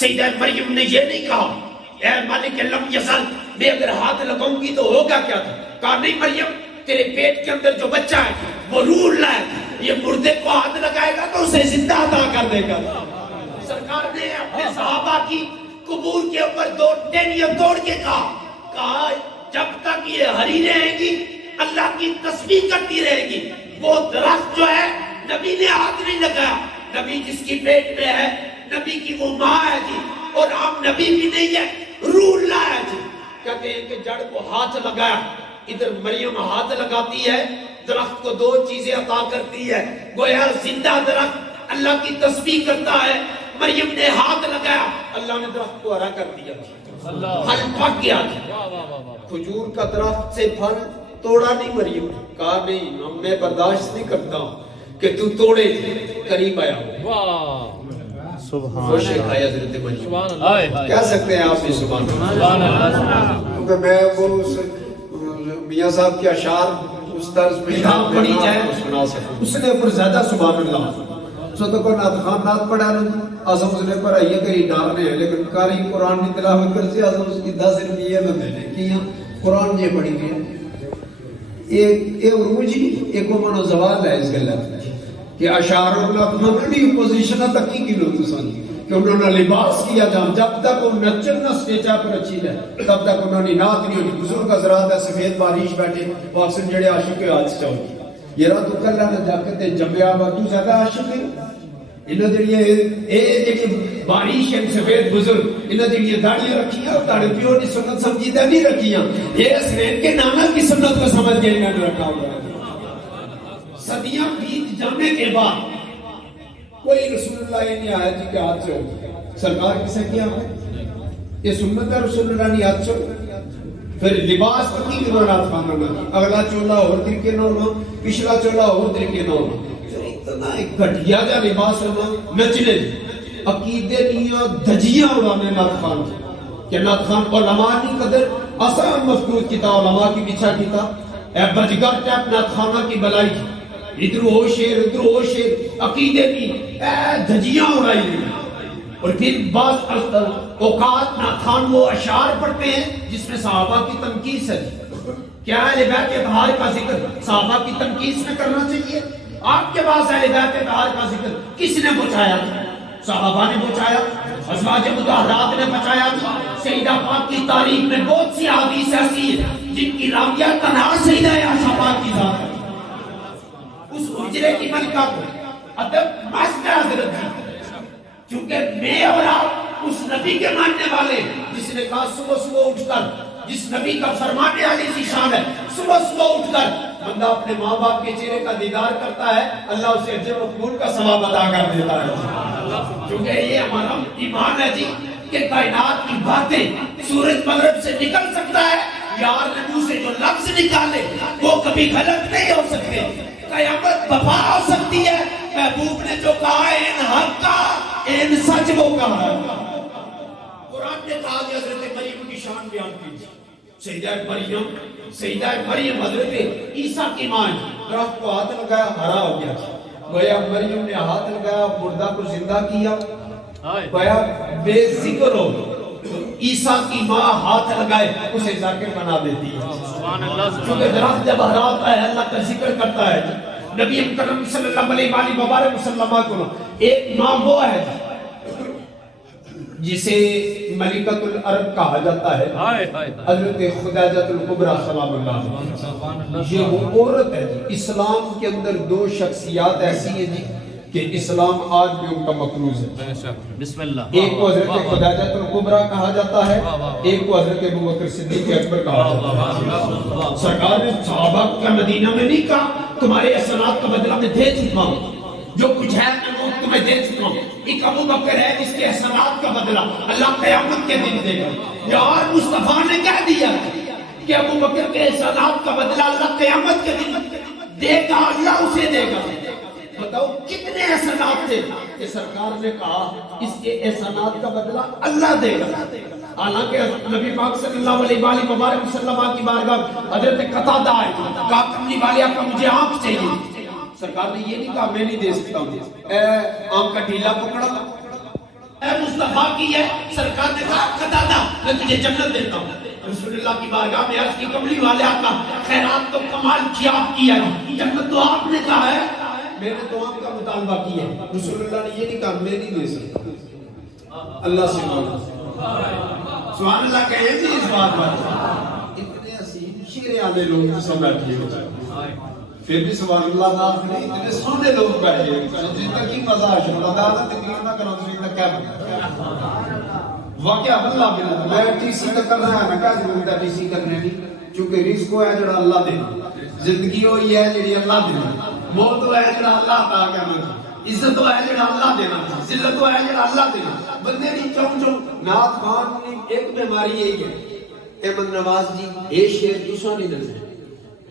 سیدہ مریم نے یہ نہیں کہا اے مالک لم یزل میں اگر ہاتھ لگاؤں گی تو ہوگا کیا تھا؟ کہا نہیں مریم تیرے پیٹ کے اندر جو بچہ ہے وہ روح اللہ ہے، یہ مردے کو ہاتھ لگائے گا تو اسے زندہ عطا کر دے گا۔ سرکار نے اپنے صحابہ کی قبور کے اوپر دو ٹینیاں توڑ کے کہا جب تک یہ ہری رہے گی اللہ کی تسبیح کرتی رہے گی، وہ درخت جو ہے نبی نے ہاتھ نہیں لگایا، نبی جس کی پیٹ میں ہے نبی کی وہ ماں ہے جی، اور ہم نبی بھی نہیں ہے، روح اللہ ہے جی۔ کہتے ہیں کہ جڑ کو ہاتھ لگایا، ادھر مریم ہاتھ لگاتی ہے، درخت کو دو چیزیں عطا کرتی ہے، گویا زندہ درخت اللہ کی تسبیح کرتا ہے، مریم نے ہاتھ لگایا اللہ نے درخت کو ہرا کر دیا، پھل پک گیا جی۔ کھجور کا درخت سے پھل توڑا نہیں مریم، کہا نہیں ہم میں برداشت نہیں کرتا ہوں کہ تو توڑے، قریب آیا ہو خوش کھایا حضرت مریم۔ کہہ سکتے ہیں آپ بھی سبحان اللہ، کیونکہ میں وہ میاں صاحب کے اشعار اس طرز میں پڑھی جائے سنا سکوں، اس نے پر زیادہ سبحان اللہ سو تو کوئی نات خان نات پڑھا نہیں آزم اس نے پر آئیے کری ڈارنے ہیں، لیکن کاری قرآن کی تلاوت کرتے آزم اس کی 10 روپیے میں دینے کی قرآن یہ پڑھی گئے۔ ایک عروج ایک منو زوال ہے اس گلت کہ اشعار اللہ منڈی پوزیشن تک کی کلو تسان کہ انہوں نے لباس کیا جب تک وہ نچن نہ سٹیجا پر اچھی ہے تب تک انہوں نے نات نہیں ہوئی۔ بزرگ حضرات ہے سفید بارش بیٹھے وہ اکثر جڑے عاشق کے ہاتھ چاہو یہ رات تو کل نہ جا کے جمعہ با تو زیادہ عاشق ہے انہوں نے یہ بارش ہے سفید بزرگ انہوں نے یہ داڑیاں رکھی ہیں اور داڑی پیوں نے سنت سمجھیدہ نہیں رکھی ہیں، یہ اسنین کے نانا کی سنت کو سمجھ گئے انہوں نے رکھا ہوا ہے۔ صدیاں بیت جانے کے بعد کوئی رسول اللہ یہ نہیں آیا جی کے ہاتھ سے ہو، سرکار کسے کیا ہے یہ سنت ہے رسول اللہ نہیں ہاتھ سے ہو۔ پھر لباس تو کی کنو رات خانہ ہونا، اگلا چولا اور طریقے نہ ہونا، پچھلا چولا اور طریقے نہ ہونا، پھر اتنا ایک گھٹیا جا لباس ہونا نچنے عقیدے نیاں دھجیاں اڑانے نات خان کہ نات خان علماء نہیں قدر آسان مفقود کیتا علماء کی پیچھا کیتا اے بجگر ٹیپ نات خانہ کی بلائی کی ادھر ہو شیر عقیدے کی اے دھجیاں اڑائی دی۔ اور پھر بعض اوقات ناتھان وہ اشعار پڑھتے ہیں جس میں صحابہ کی تنقیص ہے۔ کیا اہل بیت اطہار کا ذکر صحابہ کی تنقیص میں کرنا چاہیے؟ آپ کے پاس اہل بیت اطہار کا ذکر کس نے پہنچایا تھا؟ صحابہ نے پہنچایا، ازواج مطہرات نے پہنچایا تھا۔ سیدہ پاک کی تاریخ میں بہت سی حدیث ایسی ہیں جن کی راویہ تنہا سیدہ عائشہ پاک کی ذات ہے۔ اس حجرے کی ملکہ کو ادب ماسٹر حضرت تھی، کیونکہ میں اور آپ اس نبی کے ماننے والے جس نے کہا صبح صبح اٹھ کر، جس نبی کا فرمانے والی سی شان ہے، صبح صبح اٹھ کر بندہ اپنے ماں باپ کے چہرے کا دیدار کرتا ہے اللہ اسے اجر و قبول کا ثواب عطا کر دیتا ہے۔ کیونکہ یہ ہمارا ایمان ہے جی کہ کائنات کی باتیں سورج مغرب سے نکل سکتا ہے، یار نے منہ سے جو لفظ نکالے وہ کبھی غلط نہیں ہو سکتے، قیامت بفا ہو سکتی ہے۔ محبوب نے جو کہا ہے ان حق کا ان سچ وہ کہا ہے۔ قرآن نے کہا کہ حضرت مریم کی شان بیان کیجیے، سیدہ مریم حضرت عیسیٰ کی ماں درخت کو ہاتھ لگایا ہرا ہو گیا، گویا مریم نے ہاتھ لگایا مردہ کو زندہ کیا، گویا بے ذکر ہو عیسیٰ کی ماں ہاتھ لگائے اسے ذاکر بنا دیتی ہے، کیونکہ درخت جب ہرا ہوتا ہے اللہ کا ذکر کرتا ہے۔ نبی کرم صلی اللہ علیہ وآلہ وبارک وسلم کو ایک ماں وہ ہے جسے ملکۃ العرب کہا جاتا ہے، حضرت خدیجہ الکبریٰ سلام اللہ، یہ وہ عورت ہے جی۔ اسلام کے اندر دو شخصیات ایسی ہیں جی کہ اسلام آج بھی ان کا مقروض ہے، بسم اللہ، ایک کو حضرت خدیجہ الکبریٰ کہا جاتا ہے، ایک کو حضرت ابوبکر صدیق اکبر کہا جاتا ہے۔ سرکار نے صحابہ کا مدینہ میں نہیں کہا تمہارے احسانات کا بدلہ میں دے چکا ہوں، جو کچھ ہے میں وہ تمہیں دے چکا ہوں۔ ایک ابو بکر ہے جس کے احسانات کا بدلہ اللہ قیامت کے دن دے گا، یار مصطفیٰ نے کہہ دیا کہ ابو بکر کے احسانات کا بدلہ اللہ قیامت کے دن دے گا، اللہ اسے دے گا۔ بتاؤ کتنے احسانات تھے کہ سرکار نے کہا اس کے احسانات کا بدلہ اللہ دے گا۔ حالانکہ نبی پاک صلی اللہ علیہ وآلہ وبارک وسلم کی بارگاہ حضرت قتادہ آئے، کہا کملی والے کا مجھے آنکھ چاہیے، سرکار نے یہ نہیں کہا میں نہیں دے سکتا ہوں، اے آنکھ کا ڈھیلا پکڑا اے مصطفیٰ کی ہے. سرکار نے کہا قتادہ میں تجھے جنت دیتا ہوں. رسول اللہ کی بارگاہ میں عرض کی کملی والے آقا خیرات تو کمال کی آپ کی ہے, جنت تو آپ نے کہا ہے. میں نے تو آپ کا مطالبہ کیا ہے. رسول اللہ نے یہ نہیں کہا میں نہیں دے سکتا, اللہ سے مانگا. سبحان اللہ کہے جی اس بات پر اتنے حسین شیر آنے لوگ سب بیٹھے ہو پھر بھی سبحان اللہ نام نہیں اتنے سونے لوگ بیٹھے جن تک کی مزہ ہے عدالت تقریر نہ کرو تو ان کیا واقعہ اللہ بنا میں ٹی سی کا کر رہا ہے نا کیا ضرورت ہے ٹی سی کرنے کی, چونکہ رزق ہے جڑا اللہ دینا, زندگی ہوئی ہے جڑی اللہ دینا, موت ہے جڑا اللہ عطا کرنا, عزت ہے جڑا اللہ دینا, ذلت ہے جڑا اللہ دینا. بندے دی چم چم نعت خان کی ایک بیماری یہی ہے. احمد نواز جی اے شعر دوسرا نہیں نظر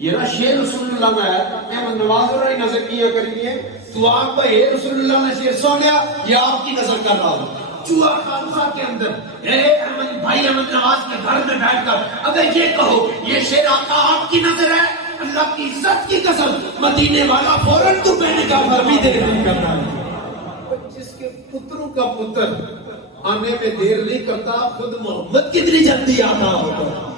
یہ نا شعر رسول اللہ میں ہے. احمد نواز اور نظر کیا کریے تو آپ کو اے رسول اللہ نے شعر سو لیا یہ آپ کی نظر کر رہا ہو. چوہا خانسا کے اندر اے احمد بھائی احمد نواز کے گھر میں بیٹھ کر اگر یہ کہو یہ شعر آقا آپ کی نظر ہے, اللہ کی عزت کی قسم مدینے والا فوراً تو پہنے کا گھر بھی دیر نہیں کرتا ہے. جس کے پتروں کا پتر آنے میں دیر نہیں کرتا خود محمد کتنی جلدی آتا ہوگا.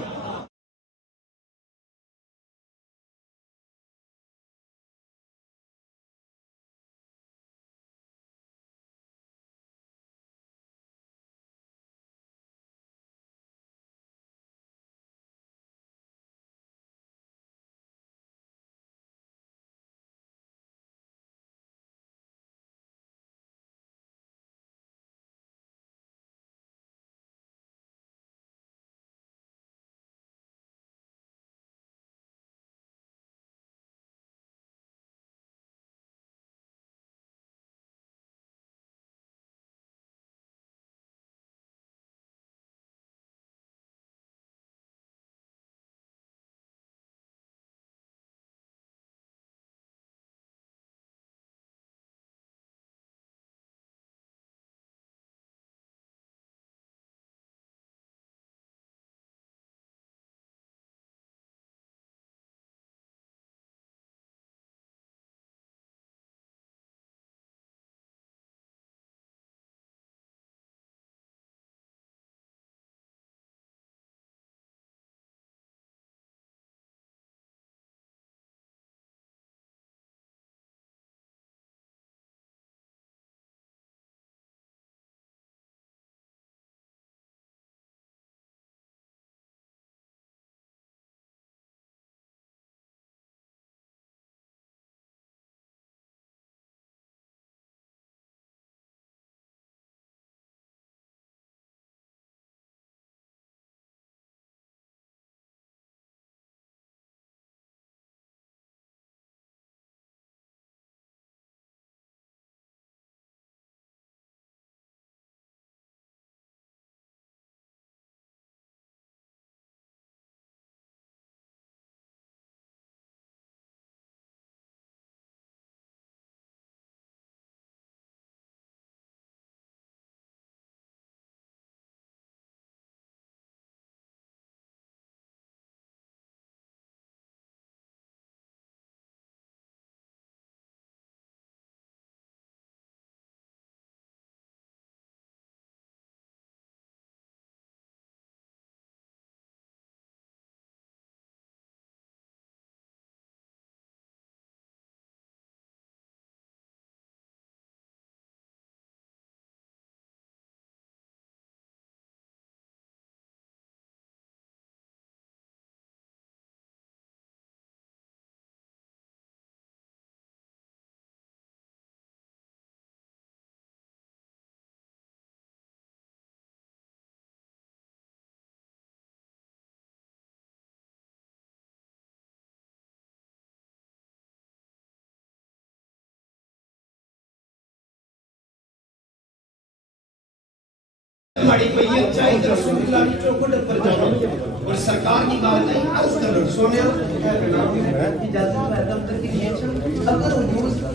بڑی پئی ہے چاہیے کہ رسول اللہ کی چوکھٹ پر جانا اور سرکار کی بات ہے عرض کر سونے اجازت ہے دفتر کی نیچ اگر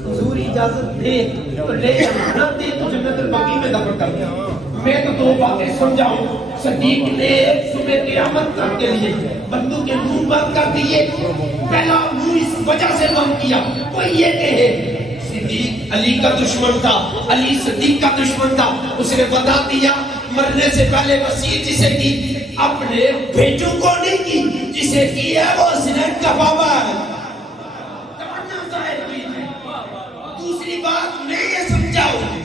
حضور اجازت دے تو لے نہ دے تو جنت البقیع میں دفن کر دیں. میں تو دو باتیں سمجھاؤں. صدیق نے صبح قیامت تک کے لیے بندوں کے منہ بند کر دیے. پہلا منہ اس وجہ سے بند کیا کوئی یہ کہے صدیق علی کا دشمن تھا، علی صدیق کا دشمن تھا. اس نے بتا دیا مرنے سے پہلے وصیت جسے کی اپنے بیٹوں کو نہیں کی، جسے کی ہے وہ حسنین کا بابا ہے. تمنا ظاہر کی ہے. دوسری بات میں یہ سمجھاؤں،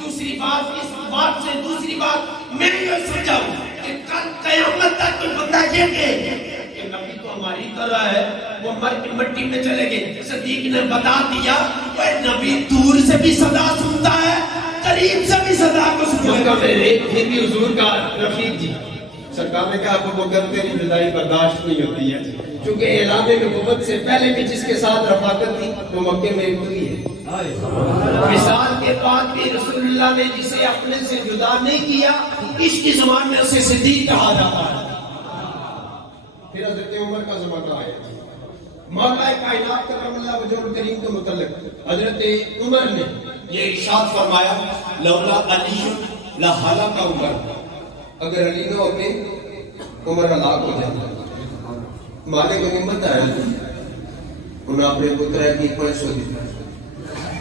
دوسری بات اس بات سے دوسری بات میں یہ سمجھاؤں کہ کل قیامت تک کوئی بندہ یہ کہ نبی تو ہماری طرح ہے، وہ مر کے مٹی میں چلے گئے. صدیق نے بتا دیا وہ نبی دور سے بھی صدا سنتا ہے، قریب سے بھی صدا کو سنتا ہے. پھر بھی حضور کا رفیق جی سرکار نے کہا ابو بکر تیری جدائی برداشت نہیں ہوتی ہے، چونکہ اعلان نبوت سے پہلے بھی جس کے ساتھ رفاقت تھی وہ مکے میں ہوئی ہے. مثال کے بعد بھی رسول اللہ نے جسے اپنے سے جدا نہیں کیا، اس کی زمان میں اسے صدیق کہا جاتا ہے. پھر حضرت عمر کا زمانہ آیا. مولا کائنات کرم اللہ وجہ کریم کے متعلق حضرت عمر نے یہ ارشاد فرمایا لولا علی لہلک عمر، اگر علی نہ ہوتے عمر ہلاک ہو جاتا. مالک غنیمت آیا، انہوں اپنے پتر کی 500 دی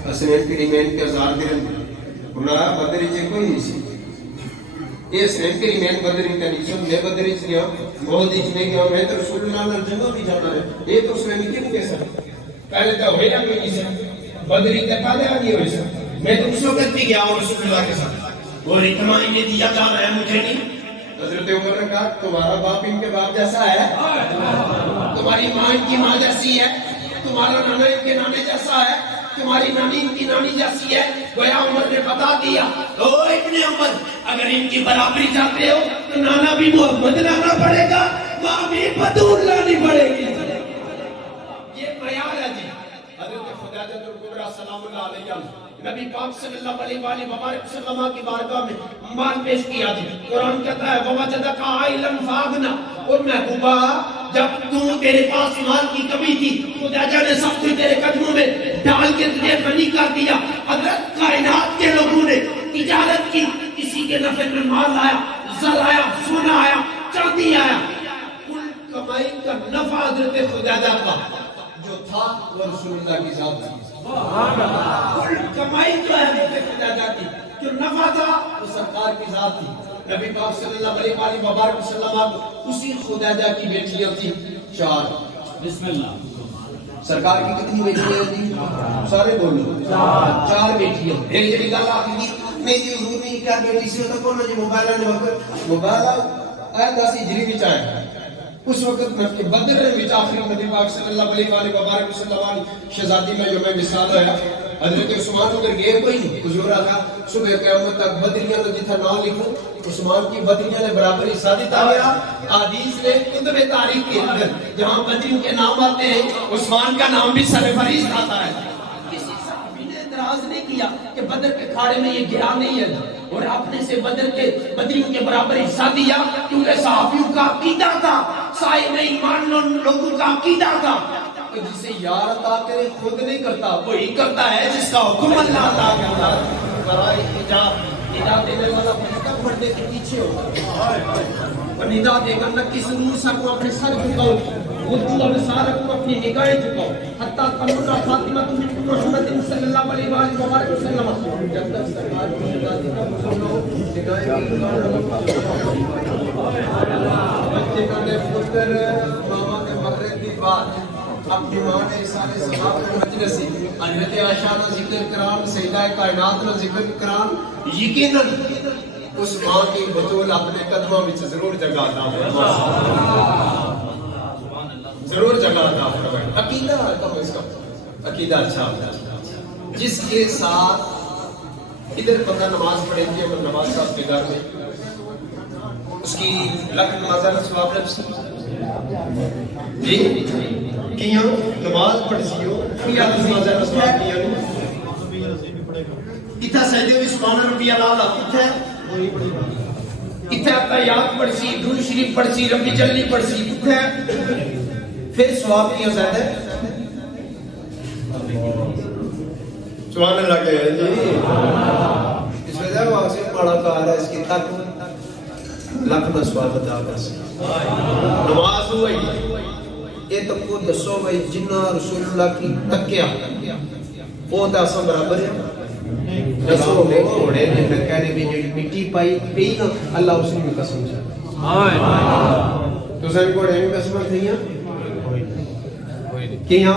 حسنین کی ریمین کے 1000 درہم، انہوں بدر جے کوئی نہیں سی. یہ حسنین کی ریمین بدر کا نہیں سن میں بدر چ گیا، بہت اچ نہیں گیا، میں تو رسول اللہ نے جنگوں بھی جانا ہے. یہ تو اس میں نہیں کیوں کیسا پہلے تو ہویا کوئی نہیں سا بدری کے پہلے آ گئی ہوئی سا. میں تو اس وقت بھی گیا ہوں رسول اللہ کے ساتھ، وہ اتنا انہیں دیا جا رہا ہے مجھے نہیں. حضرت عمر نے کہا تمہارا باپ ان کے باپ جیسا ہے، تمہاری ماں ان کی ماں جیسی ہے، تمہارا نانا ان کے نانے جیسا ہے، تمہاری نانی ان کی نانی جیسی ہے. گویا عمر نے بتا دیا او ابن عمر اگر ان کی برابری چاہتے ہو تو نانا بھی محمد لانا پڑے گا، ماں بھی بدور لانی پڑے گی. یہ معیار ہے جی. حضرت خدیجہ الکبریٰ سلام اللہ علیہ نبی پاک صلی اللہ علیہ وآلہ وبارک وسلم کی بارگاہ میں مال پیش کیا جی. قرآن کہتا ہے وَوَجَدَكَ عَائِلًا فَأَغْنَىٰ، اور محبوبہ جب تیرے پاس مال کی کمی تھی خدیجہ نے سب کچھ تیرے قدموں میں ڈال کے تجھے غنی کر دیا. حضرت کائنات کے لوگوں نے تجارت کی، کسی کے نفع میں مال آیا، زر آیا، سونا آیا، چاندی آیا، کل کمائی کا نفع حضرت خدیجہ کا جو تھا وہ رسول اللہ کی ذات تھی. کل کمائی جو ہے حضرت خدیجہ کی، جو نفع تھا وہ سرکار کی ذات تھی. نبی پاک صلی اللہ علیہ وآلہ وبارک وسلم اسی خدیجہ کی بیٹیاں تھی 4. بسم اللہ. سرکار کی کتنی بیٹیاں تھی؟ سارے بولو 4 بیٹیاں. ایک جڑی گل آخری نہیں جی حضور نے کیا بیٹی سی تو کون جی موبائل نے وقت موبائل آیا 10 ہجری وچ آیا. اس وقت میں بدر وچ آخری نبی پاک صلی اللہ علیہ وآلہ وبارک وسلم شہزادی میں جو میں مثال ہویا حضرت عثمان ادھر گئے کوئی نہیں. حضور آقا صبح قیامت تک بدریاں تو جتھا نام لکھو عثمان کی بدریاں نے برابر حصہ دیتا گیا. حدیث نے کتب تاریخ کے اندر جہاں بدریوں کے نام آتے ہیں عثمان کا نام بھی سرفہرست آتا ہے. کسی صحابی نے اعتراض نہیں کیا کہ بدر کے کھاڑے میں یہ گرا نہیں ہے اور آپ نے سے بدر کے بدریوں کے برابر حصہ دیا، کیونکہ صحابیوں کا عقیدہ تھا، صاحب ایمان لوگوں کا عقیدہ تھا کہ جسے یار عطا کرے خود نہیں کرتا، وہی کرتا ہے جس کا حکم اللہ عطا کرتا ہے. برائے ندا دینے والا فرشتہ پردے کے پیچھے ہوگا اور ندا دے گا نہ کس نور سا کو اپنے سر جھکاؤ، اردو اور سارا کو اپنی نگاہیں جھکاؤ حتیٰ تمرہ فاطمہ تم محمد صلی اللہ علیہ وآلہ وبارک وسلم. جب تک سرکار کی شہزادی کا مسلم ہو نگاہیں بچے کا نے پتر ماما کے مغرب کی بات اپنی ماں نے سارے صحابہ کو مجلسی حضرت عائشہ کا ذکر کرام، سیدہ کائنات کا ذکر کرام، یقیناً اس ماں کی بطول اپنے قدموں میں ضرور جگہ عطا فرمائے، ضرور جگہ عطا فرمائے. عقیدہ کم اس کا عقیدہ اچھا ہوتا ہے جس کے ساتھ ادھر بندہ نماز پڑھے گی اور نماز کا اپنے گھر میں اس کی لکھ نمازہ سواب لفظ جی کیوں نماز پڑھ سیو کیا نماز رسول کیا اتھا سجدے وچ سبحان ربی الاعلی اتھا اتھا تحیات پڑھ سی، درود شریف پڑھ سی، ربی جلی پڑھ سی اتھا پھر ثواب کیا زیادہ سبحان اللہ کے جی. اس وجہ وہ سے پڑھا کار ہے اس کی تک لاکھ نہ ثواب عطا کر سکے. نماز ہوئی یہ تو کو دسو بھائی جنہ رسول اللہ کی تکیا وہ تو اساں برابر ہے دسو نے گھوڑے نے کہنے بھی جڑی مٹی پائی پئی نا اللہ اس نے قسم تو سن گھوڑے نے قسم تھیاں کیاں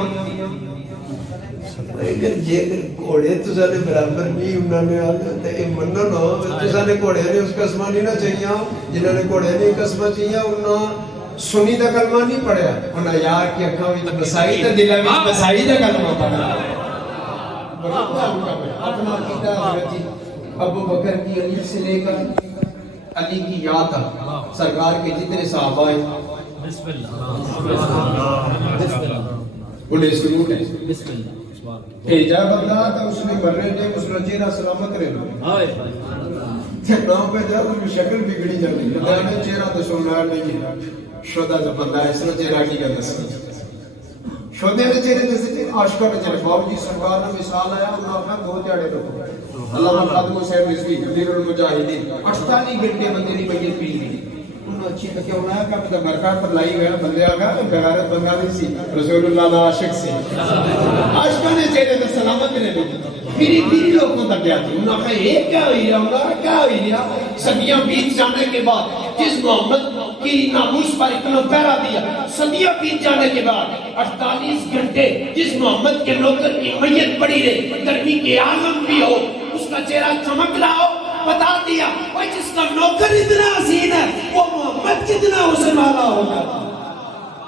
اگر جے گھوڑے تو سارے برابر نہیں انہوں نے تے اے منو نا تو سارے گھوڑے نے اس قسم نہیں نہ چاہیے جنہوں نے گھوڑے نے قسم چاہیے انہوں سنی دا کلمہ نہیں پڑھیا انہاں یار کی اکھاں وچ بسائی تے دلاں وچ بسائی دا کلمہ پڑھا اپنا عقیدہ حضرت ابو بکر کی علی سے لے کر علی کی یاد تک سرکار کے جتنے صحابہ ہیں بسم اللہ انہیں سلوٹ ہے بسم اللہ بھیجا بندہ تھا اس نے مرنے دے اس نے چہرہ سلامت رہنا نام پہ جا اس شکل بگڑی جاتی ہے چہرہ تو سننا نہیں ہے شدہ جو بندہ ہے اس نے چہرہ کی گا دس شدہ نے چہرے جیسے عاشقہ نے چہرے بابو جی سرکار نے مثال آیا انہوں نے اپنا دو چاڑے رکھو اللہ خادم حسین رضوی قدیر المجاہدین 48 گھنٹے بندے نہیں میت پی لی انہوں اچھی تک کیا ہونا ہے کہ پتہ برکات پر لائی گیا بندے آگا بغیرت بنگا نہیں سی رسول اللہ دا عاشق سے عاشقہ نے چہرے تو سلامت نے میری لوگوں تک گیا تھی انہوں نے کہا یہ کیا ہوئی رہا انہوں نے کیا ہوئی رہا صدیاں بیت جانے کے بعد جس محمد کی ناموس پر اتنا پہرا دیا صدیاں بیت جانے کے بعد 48 گھنٹے جس محمد کے نوکر کی میت پڑی رہے گرمی کے عالم بھی ہو اس کا چہرہ چمک رہا ہو بتا دیا وہ جس کا نوکر اتنا حسین ہے وہ محمد کتنا حسن والا ہوگا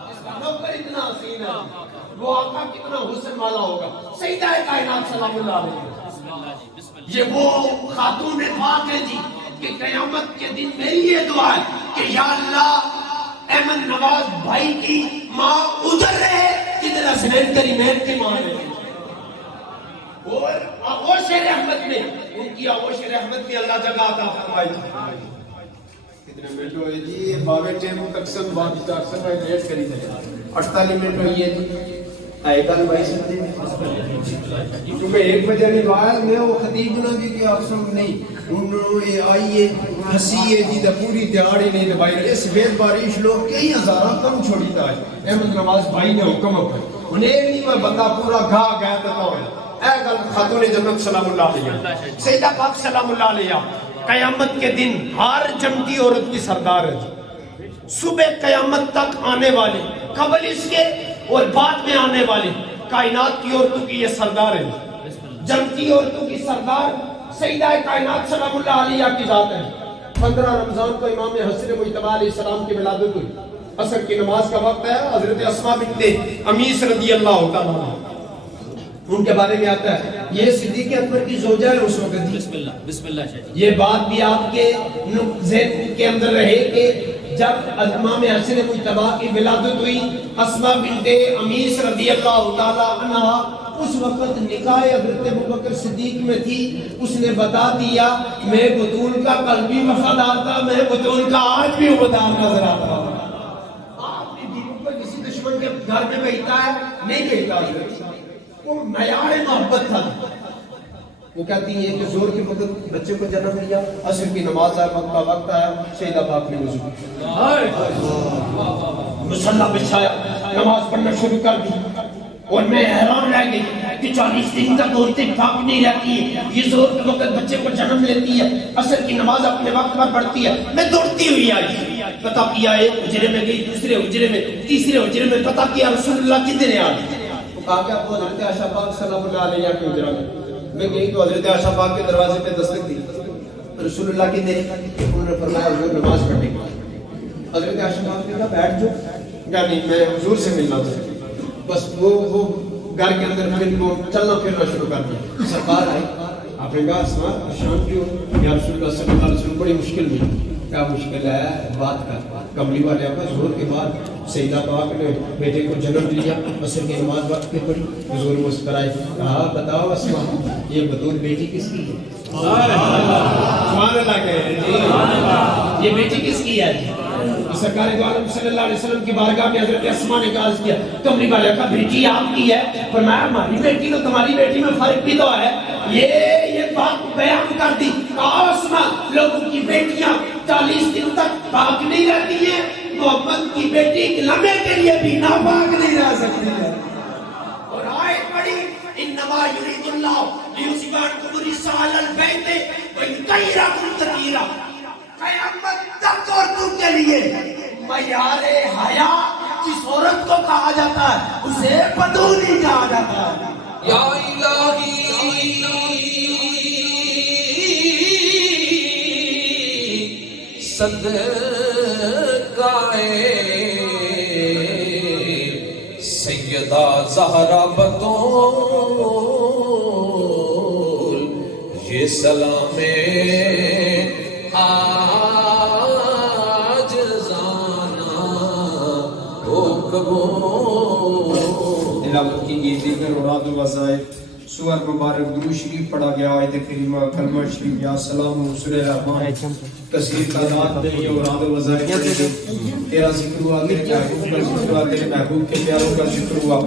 جس کا نوکر اتنا حسین ہے وہ آقا کتنا حسن والا ہوگا سیدہ کائنات سلام اللہ علیہ یہ وہ خاتون پاک ہے جی کہ قیامت کے دن میری یہ دعا ہے کہ یا اللہ احمد نواز بھائی کی ماں ادھر رہے جدھر حسنین کریمین کی ماں رہے اور آغوش رحمت میں ان کی آغوش رحمت میں اللہ جگہ عطا فرمائی کتنے منٹ ہوئے جی یہ باوے ٹیم تقسیم بات تقسیم ہے ریٹ کری تھے 48 منٹ ہوئی ہے جی آئے کل بھائی سمجھے کیونکہ 1 بجے نہیں باہر میں وہ خطیب نہ بھی کہ آپ سب نہیں انہوں نے آئیے ہسیے جی دا پوری دیہاڑی نہیں دبائی اس سفید بارش لوگ کئی ہزارہ کم چھوڑی تھا احمد نواز بھائی نے حکم اپنے انہیں نہیں میں بندہ پورا گھا گیا تھا اے گل خاتون جنت سلام اللہ علیہ سیدہ پاک سلام اللہ علیہ قیامت کے دن ہر جمتی عورت کی سردار ہے صبح قیامت تک آنے والے قبل اس کے اور بعد میں آنے والے کائنات کی عورتوں کی یہ سردار ہے جمتی عورتوں کی سردار سیدہ کائنات سلام اللہ علیہ کی ذات ہے 15 رمضان کو امام حسن مجتبی علیہ السلام کی ولادت ہوئی عصر کی نماز کا وقت ہے حضرت اسماء بنت امیس رضی اللہ تعالیٰ ان کے بارے میں آتا ہے یہ صدیق اکبر کی زوجہ ہے اس وقت بسم اللہ یہ بات بھی آپ کے ذہن کے اندر رہے کہ جب امام حسن مجتبی کی ولادت ہوئی اسماء بنت امیس رضی اللہ تعالی عنہا اس وقت نکاح حضرت ابوبکر صدیق میں تھی اس نے بتا دیا میں بطول کا قلبی وفادار تھا میں بطول کا آج بھی وفادار نظر آتا ہوں آپ نے بیوی کو کسی دشمن کے گھر میں بھیجتا ہے نہیں بھیجتا وہ معیار محبت تھا وہ کہتی ہے کہ زور کے وقت بچے کو جنم لیا عصر کی نماز آئے وقت کا وقت آیا سیدہ پاک نے وضو مصلی بچھایا نماز پڑھنا شروع کر دی اور میں حیران رہ گئی کہ 40 دن تک عورتیں پاک نہیں رہتی ہے یہ زور کے وقت بچے کو جنم لیتی ہے عصر کی نماز اپنے وقت پر پڑھتی ہے میں دوڑتی ہوئی آئی پتہ کیا ایک حجرے میں گئی دوسرے حجرے میں تیسرے حجرے میں پتہ کیا رسول اللہ کتنے آ گئے کہا کہ آپ حضرت عائشہ پاک سلام اللہ علیہ کے حجرہ میں گئی تو حضرت عائشہ پاک کے دروازے پہ دستک دی رسول اللہ کی دیر انہوں نے فرمایا حضور نماز پڑھنے کی حضرت عائشہ پاک نے کہا بیٹھ جو کہا نہیں میں حضور سے ملنا چاہتا بس وہ گھر کے اندر پھر وہ چلنا پھرنا شروع کر دیا سرکار آئی آپ نے کہا اسماء پریشان کیوں یا رسول اللہ صلی اللہ علیہ وسلم بڑی مشکل میں کیا مشکل ہے بات کا کملی والے آپ کا ظہر کے بعد سیدہ پاک نے بیٹے کو جنم لیا عصر کی نماز وقت پہ پڑھی حضور مسکرائے کہا بتاؤ اسماء یہ بطول بیٹی کس کی ہے سبحان اللہ کہے یہ بیٹی کس کی ہے سرکار دو عالم صلی اللہ علیہ وسلم کی بارگاہ میں حضرت اسماء نے کہا کیا کملی والے کا بیٹی آپ کی ہے فرمایا ہماری بیٹی تو تمہاری بیٹی میں فرق بھی تو ہے یہ بات بیان کر دی کہا اسماء لوگوں کی بیٹیاں 40 دن تک پاک نہیں رہتی ہیں محمد کی بیٹی ایک لمحے کے لیے بھی ناپاک نہیں رہ سکتی ہے اور آیت پڑھی انما یرید اللہ لیذہب عنکم الرجس اہل البیت ویطہرکم تطہیرا. قیامت تک اور تم کے لیے معیار حیا جس عورت کو کہا جاتا ہے اسے بدولی کہا جاتا ہے. یا الہی صدقہ سیدہ زہرا بطول یہ سلام آج زانا ہو قبول. تلاوت کی گئی ذکر اور اوراد و وظائف سور مبارک درود شریف پڑھا گیا، آیت کریمہ کلمہ شریف یا سلام و سورہ رحمان کثیر تعداد میں یہ اوراد و وظائف پڑھے گئے. تیرا ذکر ہوا، تیرے محبوب کا ذکر ہوا، تیرے محبوب کے پیاروں کا ذکر ہوا.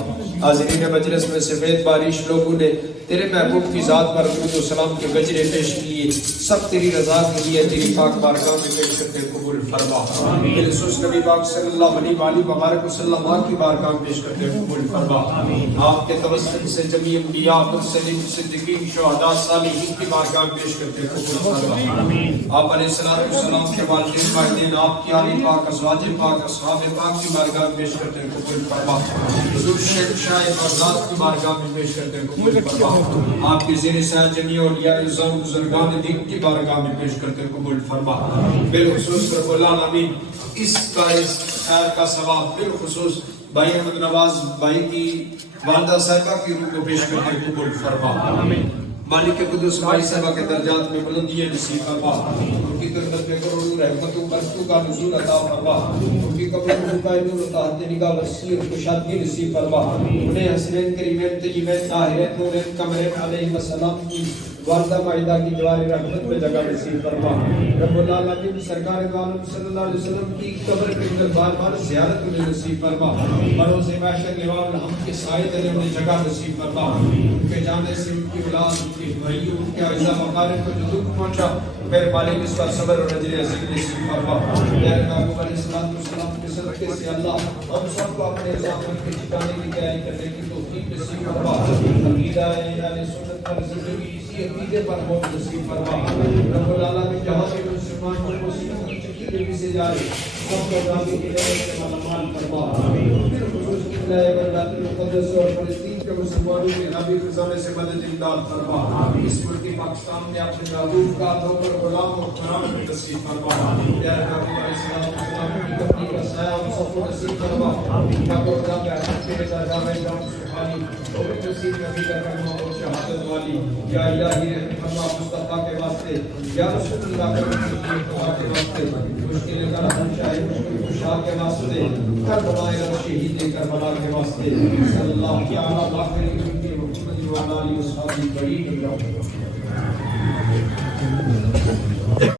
حاضرین مجلس میں سفید بارش لوگوں نے تیرے محبوب کی ذات پر درود و سلام کے گجرے پیش کیے، سب تیری رضا کے لیے تیری پاک بارگاہ میں پیش کرتے قبول فرما. خصوص نبی پاک صلی اللہ علیہ وآلہ وبارک وسلم آپ کی بارگاہ میں پیش کرتے قبول فرما. آپ کے توسط سے جمیع انبیاء مرسلین صدیقین شہداء صالحین کی بارگاہ میں پیش کرتے قبول فرما. آپ علیہ السلام کے والدین والدین آپ کی آل پاک ازواج پاک اصحاب پاک کی بارگاہ میں پیش کرتے قبول فرما. حضور شہنشاہ بغداد کی بارگاہ میں پیش کرتے قبول فرما. آپ کی زیر سایہ جمیع اولیاء اعظم بزرگان دین کی بارگاہ میں پیش کرتے قبول فرما. بالخصوص رب العالمین اس خیر کا ثواب بالخصوص بھائی احمد نواز بھائی کی والدہ صاحبہ کی روح کو پیش کرتے قبول فرما. مالک قدس بھائی صاحبہ کے درجات میں بلندی نصیب فرما. ان کی قربت میں کروڑوں رحمتوں برکتوں کا نزول عطا فرما. ان کی قبر میں کا نور تحت نگاہ وسیع اور کشادگی نصیب فرما. انہیں حسنین کریمین طیبین طاہرین نورین قمرین علیہ السلام کی وردہ معدہ کی جوار رحمت میں جگہ نصیب فرما. رب العالمین سرکار عالم صلی اللہ علیہ وسلم کی قبر کے اندر بار بار زیارت میں نصیب فرما. بروز معاشر نواب الحمد کے سائے تلے میں جگہ نصیب فرما. ان کے جانے سے ان کی اولاد ان کے بھائیوں ان کے اعزاء مقارب کو جو دکھ پہنچا میرے مالک اس پر صبر اور اجر عظیم نصیب فرما. میرے محبوب علیہ السلام کے صدقے سے اللہ ہم سب کو اپنے ذات کے ٹھکانے کی تیاری کرنے کی توفیق نصیب فرما. عقیدہ اہل سنت پر زندگی اسی عقیدے پر موت نصیب فرما. رب العالمین جہاں بھی مسلمان کو مسلم کی چکی دلی سے جائے سب کو راضی کی نعمت سے مالامال فرما. بالخصوص قبلہ بیت المقدس اور فلسطین کے مسلمانوں کے نبی رضامے سے مدد امداد فرما. اس ملک پاکستان میں اپنے محبوب کا دو پر غلام و غلام نصیب فرما. یا محبوب علیہ السلام کی کفنی کا سایہ ہم سب کو نصیب فرما. ٹھاکر کا پیار تیرے درگاہ میں جان سبحانی اور نصیب نبی کا کرما اور شہادت والی. یا الہی رحم فرما مصطفیٰ کے واسطے، یا رسول اللہ کے واسطے، مشکل کا رحم شاہ مشکل کشا کے واسطے، کربلا شہید کربلا کے واسطے. صلی اللہ تعالی علیہ محمد و علی اصحابہ بڑی